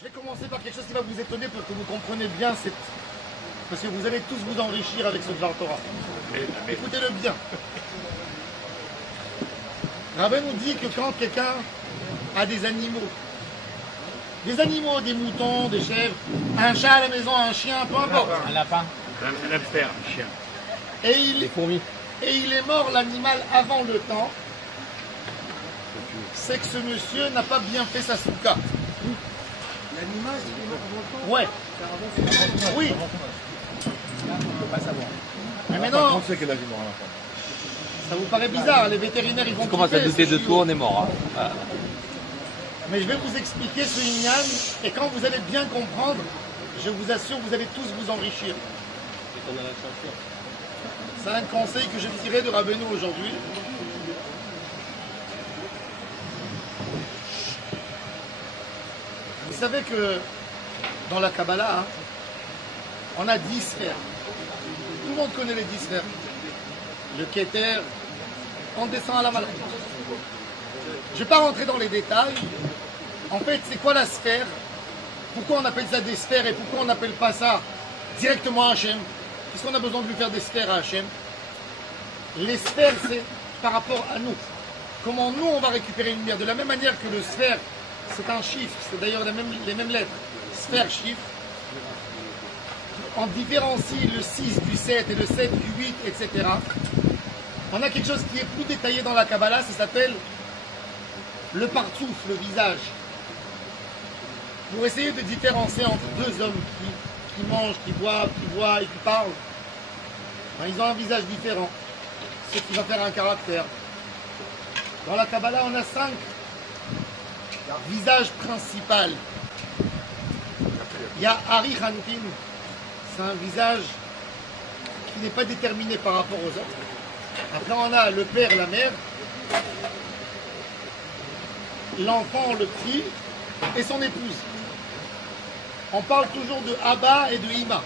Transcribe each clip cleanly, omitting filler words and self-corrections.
Je vais commencer par quelque chose qui va vous étonner pour que vous compreniez bien parce que vous allez tous vous enrichir avec ce Dvar Torah. Écoutez-le bien. Rabbi nous dit que quand quelqu'un a des animaux, des moutons, des chèvres, un chat à la maison, un chien, peu importe. Un lapin. Un hamster, un chien. Des fourmis. Et il est mort l'animal avant le temps, c'est que ce monsieur n'a pas bien fait sa souka. L'animal, il est mort avant le temps. Ouais. Oui. On ne peut pas savoir. Mais maintenant, On sait quel âge il mort à l'enfant. ça vous paraît bizarre, les vétérinaires ils vont On commence à kiffer, douter ce de chiot. toi, on est mort. Hein. Mais je vais vous expliquer ce Inyan, et quand vous allez bien comprendre, je vous assure, vous allez tous vous enrichir. C'est un conseil que j'ai tiré de Rabbeinu aujourd'hui. Vous savez que dans la Kabbalah, on a 10 sphères. Tout le monde connaît les 10 sphères. Le Keter, on descend à la Malchut. Je ne vais pas rentrer dans les détails. En fait, c'est quoi la sphère? Pourquoi on appelle ça des sphères et pourquoi on n'appelle pas ça directement Hachem? Qu'est-ce qu'on a besoin de lui faire des sphères à Hachem? Les sphères, c'est par rapport à nous. Comment nous, on va récupérer une lumière. De la même manière que le sphère, c'est un chiffre. C'est d'ailleurs les mêmes lettres. Sphère, chiffre. On différencie le 6 du 7 et le 7 du 8, etc. On a quelque chose qui est plus détaillé dans la Kabbalah. Ça s'appelle le partouf, le visage. Pour essayer de différencier entre deux hommes qui mangent, qui boivent et qui parlent, ils ont un visage différent. Ce qui va faire un caractère. Dans la Kabbalah, on a 5 visages principaux. Il y a Ari Hantin, c'est un visage qui n'est pas déterminé par rapport aux autres. Après, on a le père, la mère, l'enfant, le petit, et son épouse. On parle toujours de Abba et de Ima.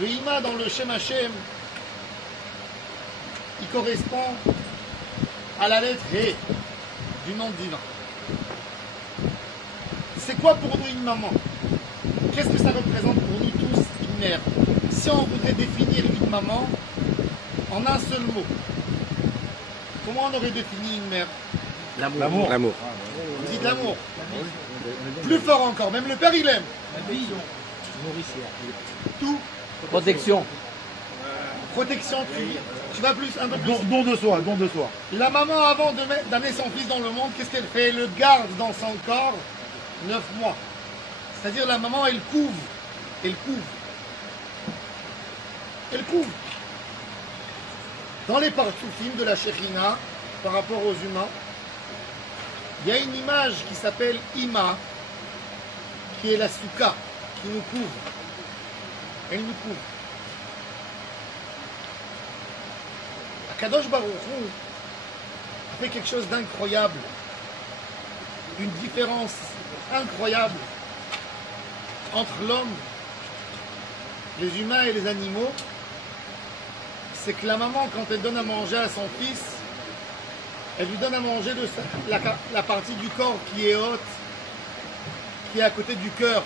Le Ima dans le Shem Hashem, il correspond à la lettre He du nom divin. C'est quoi pour nous une maman? Qu'est-ce que ça représente pour nous tous une mère? Si on voudrait définir une maman en un seul mot, comment on aurait défini une mère? L'amour. L'amour. Vous dites l'amour. Plus fort encore, même le père il aime. La vie nourricière. Tout. Protection. Protection, tu vas plus, un peu plus. Don de soi, don de soi. La maman, avant d'amener son fils dans le monde, qu'est-ce qu'elle fait? Elle le garde dans son corps 9 mois. C'est-à-dire la maman, elle couve. Elle couve. Elle couve. Dans les partoufim de la Shekhinah, par rapport aux humains, il y a une image qui s'appelle Ima, qui est la souka, qui nous couvre. Elle nous couvre. Kadosh Baruch Hu fait quelque chose d'incroyable, une différence incroyable entre l'homme, les humains et les animaux. C'est que la maman, quand elle donne à manger à son fils, elle lui donne à manger de la partie du corps qui est haute, qui est à côté du cœur.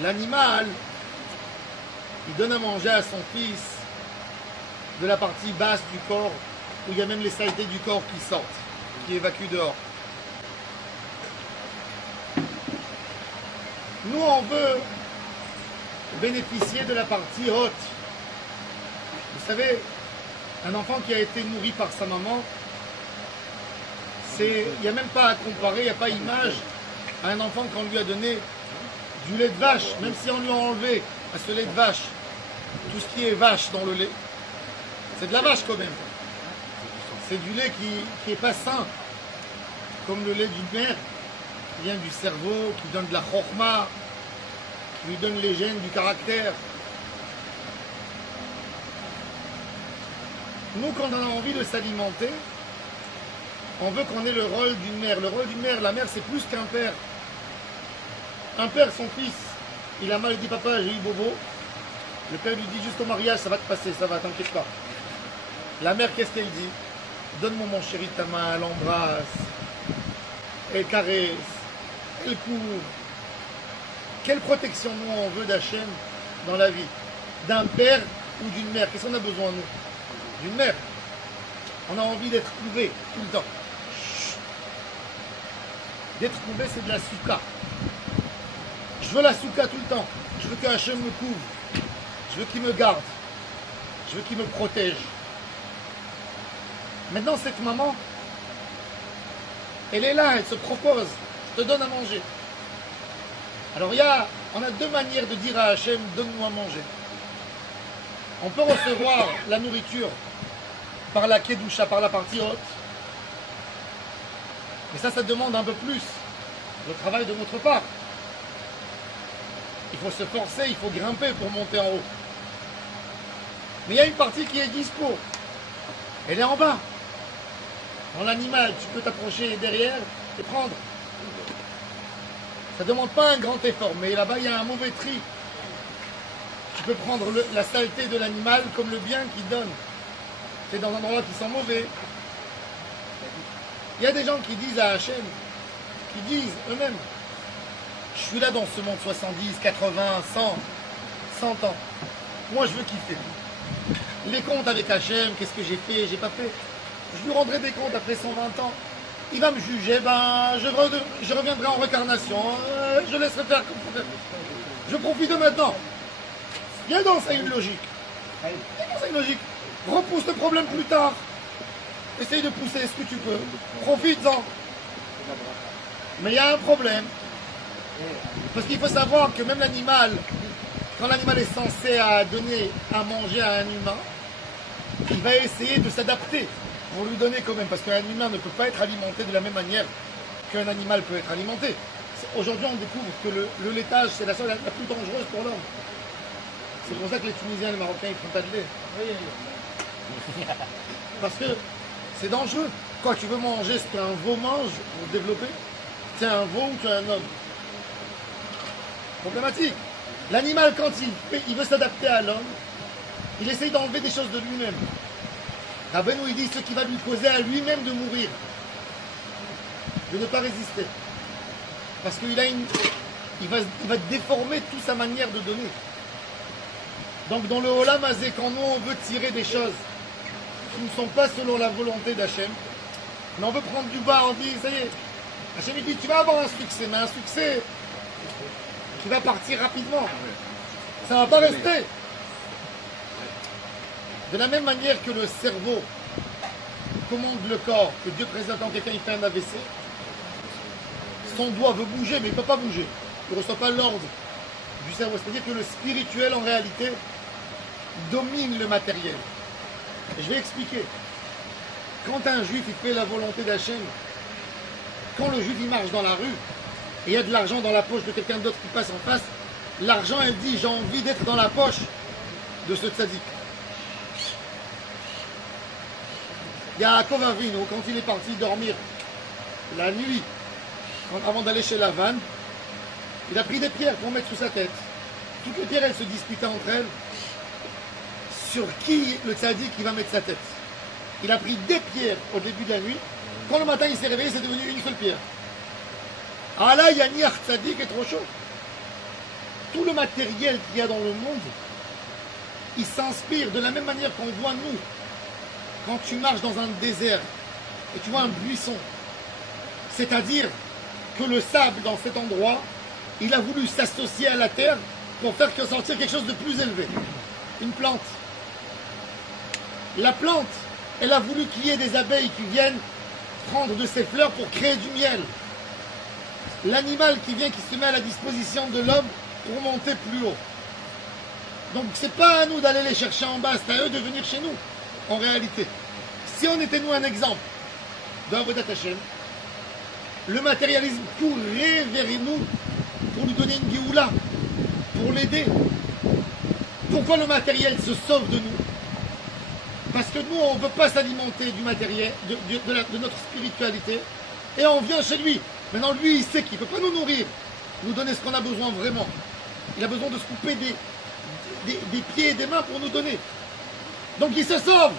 L'animal, il donne à manger à son fils de la partie basse du corps, où il y a même les saletés du corps qui sortent, qui évacuent dehors. Nous, on veut bénéficier de la partie haute. Vous savez, un enfant qui a été nourri par sa maman, il n'y a même pas à comparer, il n'y a pas image à un enfant qu'on lui a donné du lait de vache, même si on lui a enlevé à ce lait de vache tout ce qui est vache dans le lait. C'est de la vache quand même. C'est du lait qui n'est pas sain, comme le lait d'une mère, qui vient du cerveau, qui donne de la chokhma, qui lui donne les gènes du caractère. Nous, quand on a envie de s'alimenter, on veut qu'on ait le rôle d'une mère. Le rôle d'une mère, la mère, c'est plus qu'un père. Un père, son fils, il a mal, il dit papa, j'ai eu bobo. Le père lui dit juste au mariage, ça va te passer, ça va, t'inquiète pas. La mère, qu'est-ce qu'elle dit? Donne-moi mon chéri ta main, elle l'embrasse. elle caresse, elle couvre. Quelle protection nous on veut d'Hachem dans la vie? D'un père ou d'une mère? Qu'est-ce qu'on a besoin nous? D'une mère. On a envie d'être couvé tout le temps. D'être couvé, c'est de la souka. Je veux la souka tout le temps. Je veux que Hachem me couvre. Je veux qu'il me garde. Je veux qu'il me protège. Maintenant, cette maman, elle est là, elle se propose. Je te donne à manger. Alors, on a deux manières de dire à Hachem, donne-nous à manger. On peut recevoir la nourriture par la kedusha, par la partie haute. Mais ça demande un peu plus de travail de notre part. Il faut se forcer, il faut grimper pour monter en haut. Mais il y a une partie qui est dispo. Elle est en bas. Dans l'animal, tu peux t'approcher derrière et prendre. Ça ne demande pas un grand effort, mais là-bas, il y a un mauvais tri. Tu peux prendre la saleté de l'animal comme le bien qu'il donne. C'est dans un endroit qui sent mauvais. Il y a des gens qui disent à Hachem, qui disent eux-mêmes, je suis là dans ce monde 70, 80, 100 ans. Moi, je veux kiffer. Les comptes avec Hachem, qu'est-ce que j'ai fait, j'ai pas fait. Je lui rendrai des comptes après 120 ans. Il va me juger, je reviendrai en réincarnation, je laisserai faire comme ça. Je profite de maintenant. Il y a dans ça une logique. Il y a dans ça une logique. Repousse le problème plus tard. Essaye de pousser ce que tu peux. Profites-en. Mais il y a un problème. Parce qu'il faut savoir que même l'animal, quand l'animal est censé donner à manger à un humain, il va essayer de s'adapter pour lui donner quand même. Parce qu'un humain ne peut pas être alimenté de la même manière qu'un animal peut être alimenté. Aujourd'hui, on découvre que le laitage, c'est la chose la plus dangereuse pour l'homme. C'est pour ça que les Tunisiens et les Marocains, ils ne prennent pas de lait. Parce que c'est dangereux. Quoi, tu veux manger ce qu'un veau mange pour développer? C'est un veau ou tu es un homme? Problématique. L'animal, quand il veut s'adapter à l'homme, il essaye d'enlever des choses de lui-même. Rabbeinu, il dit ce qui va lui causer à lui-même de mourir, de ne pas résister. Parce qu'il va déformer toute sa manière de donner. Donc dans le Olam Hazé, quand nous on veut tirer des choses qui ne sont pas selon la volonté d'Hachem, mais on veut prendre du bas, on dit, ça y est, Hachem il dit, tu vas avoir un succès, mais un succès qui va partir rapidement. Ça ne va pas rester. De la même manière que le cerveau commande le corps, que Dieu présente quand quelqu'un il fait un AVC, son doigt veut bouger, mais il ne peut pas bouger. Il ne reçoit pas l'ordre du cerveau. C'est-à-dire que le spirituel, en réalité, domine le matériel. Et je vais expliquer. Quand un juif il fait la volonté d'Hachem, quand le juif il marche dans la rue, et il y a de l'argent dans la poche de quelqu'un d'autre qui passe en face, l'argent, elle dit, j'ai envie d'être dans la poche de ce tzaddik. Yaakov Avinu, quand il est parti dormir la nuit, avant d'aller chez Lavan, il a pris des pierres pour mettre sous sa tête. Toutes les pierres, elles se disputaient entre elles sur qui le tzaddik qui va mettre sa tête. Il a pris des pierres au début de la nuit. Quand le matin il s'est réveillé, c'est devenu une seule pierre. Ah là, Yanniar tzaddik est trop chaud. Tout le matériel qu'il y a dans le monde, il s'inspire de la même manière qu'on voit nous. Quand tu marches dans un désert et tu vois un buisson, c'est-à-dire que le sable dans cet endroit, il a voulu s'associer à la terre pour faire sortir quelque chose de plus élevé. Une plante. La plante, elle a voulu qu'il y ait des abeilles qui viennent prendre de ses fleurs pour créer du miel. L'animal qui vient, qui se met à la disposition de l'homme pour monter plus haut. Donc c'est pas à nous d'aller les chercher en bas, c'est à eux de venir chez nous, en réalité. Si on était nous un exemple d'Avodat Hashem, le matérialisme courrait vers nous pour lui donner une Géoula, pour l'aider. Pourquoi le matériel se sauve de nous? Parce que nous, on ne veut pas s'alimenter du matériel, de notre spiritualité, et on vient chez lui. Maintenant, lui, il sait qu'il ne peut pas nous nourrir, nous donner ce qu'on a besoin vraiment. Il a besoin de se couper des pieds et des mains pour nous donner. Donc il se sauve.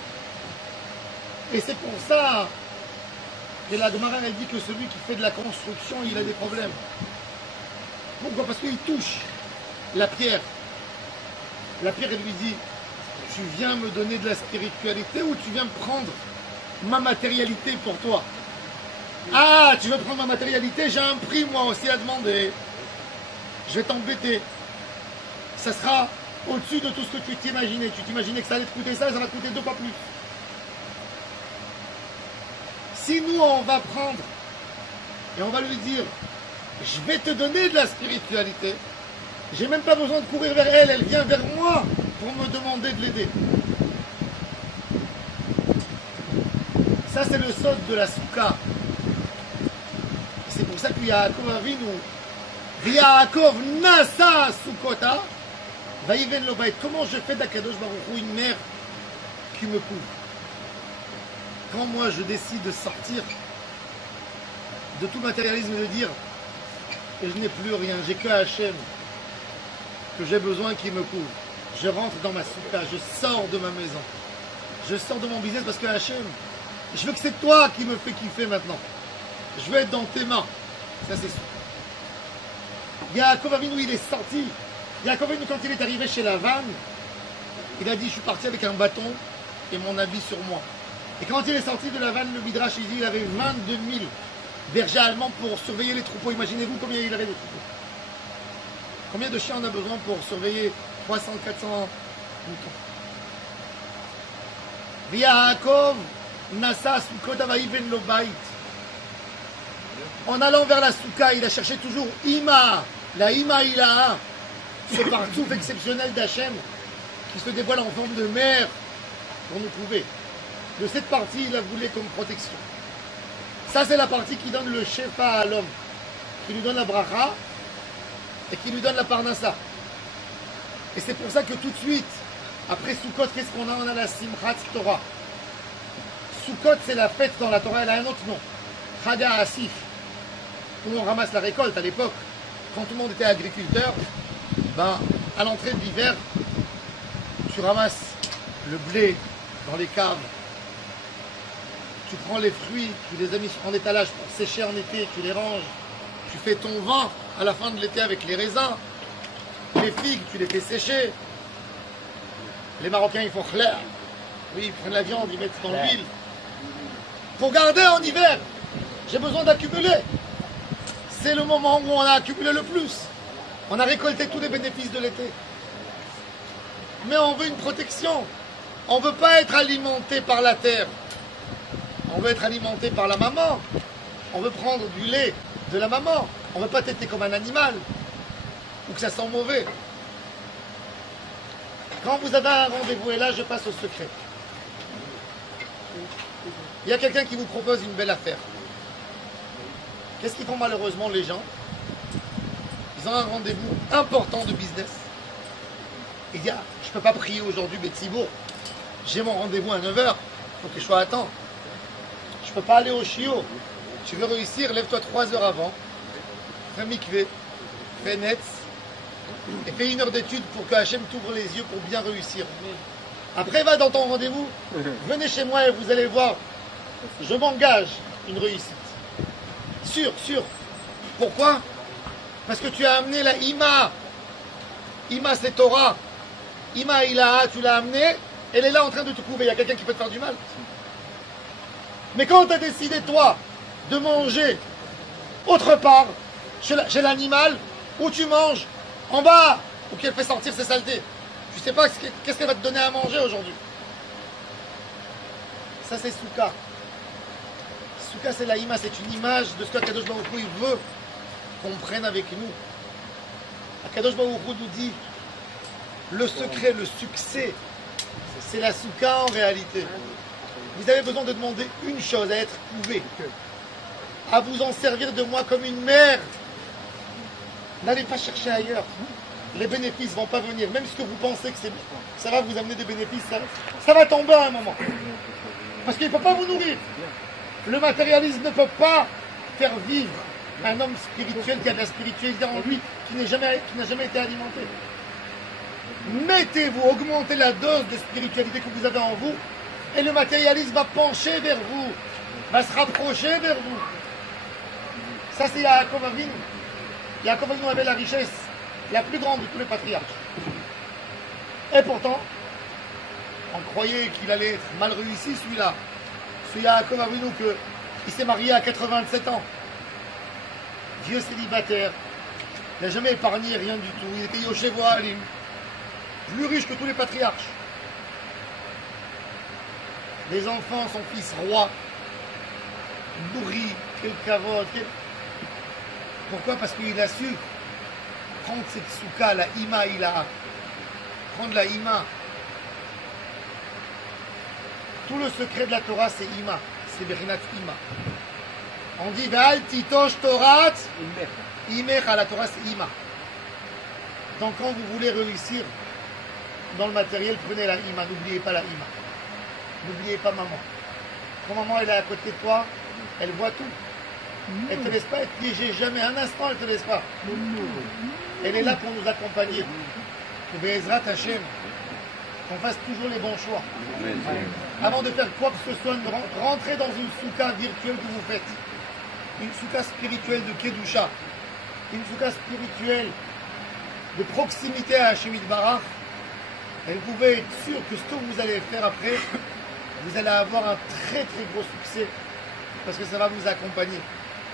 Et c'est pour ça Et la Gemara elle dit que celui qui fait de la construction, il a des problèmes. Pourquoi? Parce qu'il touche la pierre. La pierre, elle lui dit, tu viens me donner de la spiritualité ou tu viens me prendre ma matérialité pour toi? Ah, tu veux prendre ma matérialité? J'ai un prix moi aussi à demander. Je vais t'embêter. Ça sera au-dessus de tout ce que tu t'imaginais. Tu t'imaginais que ça allait te coûter ça, ça va te coûter 2 fois plus. Si nous, on va prendre et on va lui dire, je vais te donner de la spiritualité, j'ai même pas besoin de courir vers elle, elle vient vers moi pour me demander de l'aider. Ça, c'est le sod de la souka. C'est pour ça que Yaakov Avinu, Yaakov nasa soukota, vaïven lo bayit. Comment je fais d'Akadosh Baruch Hu une mère qui me couvre? Quand moi je décide de sortir de tout matérialisme et de dire et je n'ai plus rien, j'ai que Hachem que j'ai besoin qu'il me couvre. Je rentre dans ma souka, je sors de ma maison, je sors de mon business parce que Hachem, je veux que c'est toi qui me fais kiffer maintenant. Je veux être dans tes mains. Ça c'est sûr. Yaakov Avinu, il est sorti. Yaakov Avinu, quand il est arrivé chez Lavan, il a dit, je suis parti avec un bâton et mon habit sur moi. Et quand il est sorti de Lavan, le Midrash, il dit, il avait 22 000 bergers allemands pour surveiller les troupeaux. Imaginez-vous combien il avait de troupeaux. Combien de chiens on a besoin pour surveiller 300, 400 moutons? Yaakov nasa soukota vaïven lo bayit. En allant vers la souka, il a cherché toujours Ima, la Ima Ilaha, ce partout exceptionnel d'Hachem qui se dévoile en forme de mer pour nous prouver. De cette partie, il a voulu comme protection. Ça, c'est la partie qui donne le shefa à l'homme, qui lui donne la bracha et qui lui donne la parnassa. Et c'est pour ça que tout de suite, après Sukkot, qu'est-ce qu'on a? On a la Simchat Torah. Sukkot, c'est la fête dans la Torah, elle a un autre nom. Chag HaAsif, où on ramasse la récolte à l'époque. Quand tout le monde était agriculteur, ben, à l'entrée de l'hiver, tu ramasses le blé dans les caves. Tu prends les fruits, tu les as mis en étalage pour sécher en été, tu les ranges. Tu fais ton vin à la fin de l'été avec les raisins. Les figues, tu les fais sécher. Les Marocains, ils font khler. Oui, ils prennent la viande, ils mettent dans l'huile. Pour garder en hiver, j'ai besoin d'accumuler. C'est le moment où on a accumulé le plus. On a récolté tous les bénéfices de l'été. Mais on veut une protection. On ne veut pas être alimenté par la terre. On veut être alimenté par la maman. On veut prendre du lait de la maman. On ne veut pas téter comme un animal. Ou que ça sent mauvais. Quand vous avez un rendez-vous, et là je passe au secret. Il y a quelqu'un qui vous propose une belle affaire. Qu'est-ce qu'ils font malheureusement les gens? Ils ont un rendez-vous important de business. Il dit, je ne peux pas prier aujourd'hui, Betsibourg. J'ai mon rendez-vous à 9h. Il faut que je sois à temps. Je ne peux pas aller au chiot. Tu veux réussir, lève-toi 3 heures avant. Fais mikvé, fais net. Et fais 1 heure d'étude pour que Hachem t'ouvre les yeux pour bien réussir. Après, va dans ton rendez-vous. Venez chez moi et vous allez voir. Je m'engage une réussite. Sûr. Pourquoi? Parce que tu as amené la Ima. Ima, c'est Torah. Ima Ilaha, tu l'as amené. Elle est là en train de te prouver. Il y a quelqu'un qui peut te faire du mal. Mais quand tu as décidé, toi, de manger autre part, chez l'animal, où tu manges en bas, ou qu'elle fait sortir ses saletés, tu sais pas qu'est-ce qu'elle va te donner à manger aujourd'hui. Ça, c'est Souka. Souka, c'est la Ima, c'est une image de ce qu'Akadosh Baruch Hu veut qu'on prenne avec nous. Akadosh Baruch Hu nous dit, le secret, le succès, c'est la Souka en réalité. Vous avez besoin de demander une chose, à être couvé, à vous en servir de moi comme une mère. N'allez pas chercher ailleurs. Les bénéfices ne vont pas venir. Même ce que vous pensez que ça va vous amener des bénéfices, ça va tomber à un moment. Parce qu'il ne peut pas vous nourrir. Le matérialisme ne peut pas faire vivre un homme spirituel qui a de la spiritualité en lui, qui n'a jamais été alimenté. Mettez-vous, augmentez la dose de spiritualité que vous avez en vous, et le matérialisme va pencher vers vous. va se rapprocher vers vous. Ça, c'est Yaakov Avinu. Yaakov Avinu avait la richesse la plus grande de tous les patriarches. Et pourtant, on croyait qu'il allait être mal réussi, celui-là. Ce Yaakov Avinu, il s'est marié à 87 ans. Vieux célibataire. Il n'a jamais épargné rien du tout. Il était Yoshevo Alim. Plus riche que tous les patriarches. Les enfants, son fils roi, nourri, quel kavod, Pourquoi? Parce qu'il a su prendre cette souka, la ima, prendre la ima. Tout le secret de la Torah, c'est ima, c'est Berinat ima. On dit Ve'al titosh Torat, imecha, la Torah c'est ima. Donc quand vous voulez réussir dans le matériel, prenez la ima, n'oubliez pas la ima. N'oubliez pas maman. Quand maman elle est à côté de toi, elle voit tout. Elle ne te laisse pas être piégée, jamais un instant elle ne te laisse pas. Elle est là pour nous accompagner. Que Be'ezrat Hashem, qu'on fasse toujours les bons choix. Avant de faire quoi que ce soit, rentrez dans une souka virtuelle que vous faites. Une souka spirituelle de Kedusha. Une souka spirituelle de proximité à Hashem Yitbarach. Et vous pouvez être sûr que ce que vous allez faire après, vous allez avoir un très très gros succès. Parce que ça va vous accompagner.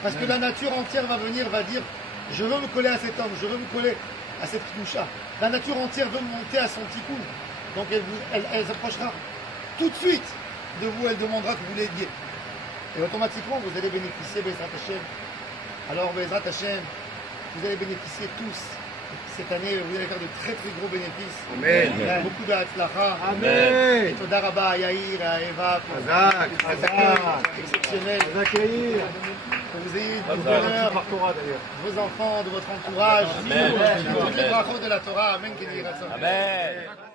Parce que la nature entière va venir, va dire, je veux me coller à cet homme, je veux me coller à cette Kedusha. La nature entière veut monter à son tikkun. Donc elle s'approchera tout de suite de vous, elle demandera que vous l'aidiez. Et automatiquement, vous allez bénéficier Be'ezrat Hashem. Alors Be'ezrat Hashem, vous allez bénéficier tous. Cette année, vous allez faire de très très gros bénéfices. Amen. Beaucoup d'Hatzlacha. Amen. Et Toda Rabba à Yair, à Eva, pour Hazak, cet accueil exceptionnel. Hazak Yair. Que vous ayez du Petit bonheur, par Torah d'ailleurs. de vos enfants, de votre entourage. Amen. Toutes les brachot de la Torah. Amen. Amen.